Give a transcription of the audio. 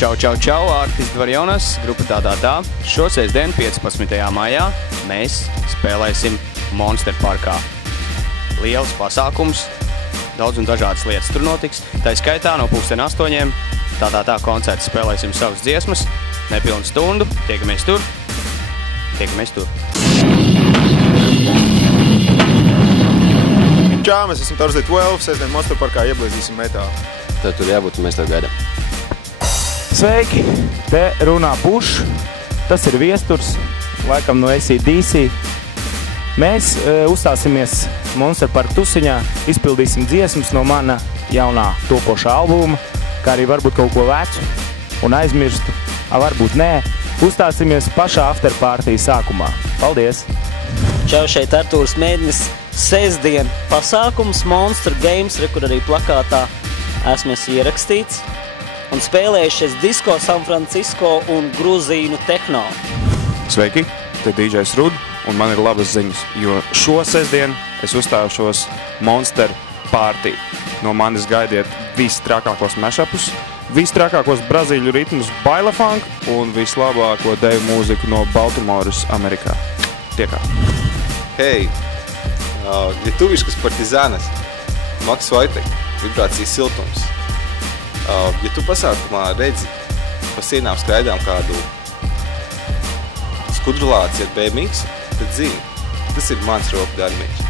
Čau, čau, čau, Artis Dvarjonas, grupa tā. Šo sestdienu 15. maijā mēs spēlēsim Monster parkā. Liels pasākums, daudz un dažādas lietas tur notiks. Tā skaitā no 8:30 tā koncerta spēlēsim savas dziesmas. Nepilnu stundu, tiekamies tur. Čau, mēs esam Thursday 12, sestdien Monster parkā ieblīzīsim metālu. Tad tur jābūt, un mēs tev gaidām. Sveiki, te runā Puš, tas ir Viesturs, laikam no AC/DC. Mēs uzstāsimies Monster parka tusiņā, izpildīsim dziesmas no mana jaunā topošā albuma, kā arī varbūt kaut ko vecu un aizmirstu, varbūt nē. Uzstāsimies pašā afterpartija sākumā. Paldies! Čau, šeit Artūrs Mēdnis, sestdien pasākums Monster Games, kur arī plakātā esmu ierakstīts. Un spēlējušies disko San Francisco un gruzīnu tehno. Sveiki, te DJs Rud, un man ir labas ziņas, jo šo sestdienu es uzstājušos Monster Party. No manis gaidiet visstrakākos mashupus, visstrakākos brazīļu ritmus Baila Funk un vislabāko deju mūziku no Baltimoras, Amerikā. Tiekā. Hei, lietuviškas partizanas, Maks Vaitek, vibrācijas siltums. Ja tu pasākumā redzi pa sienām skraidām kādu skudrulāci ar BMX, tad zini, tas ir mans roku darbiņš.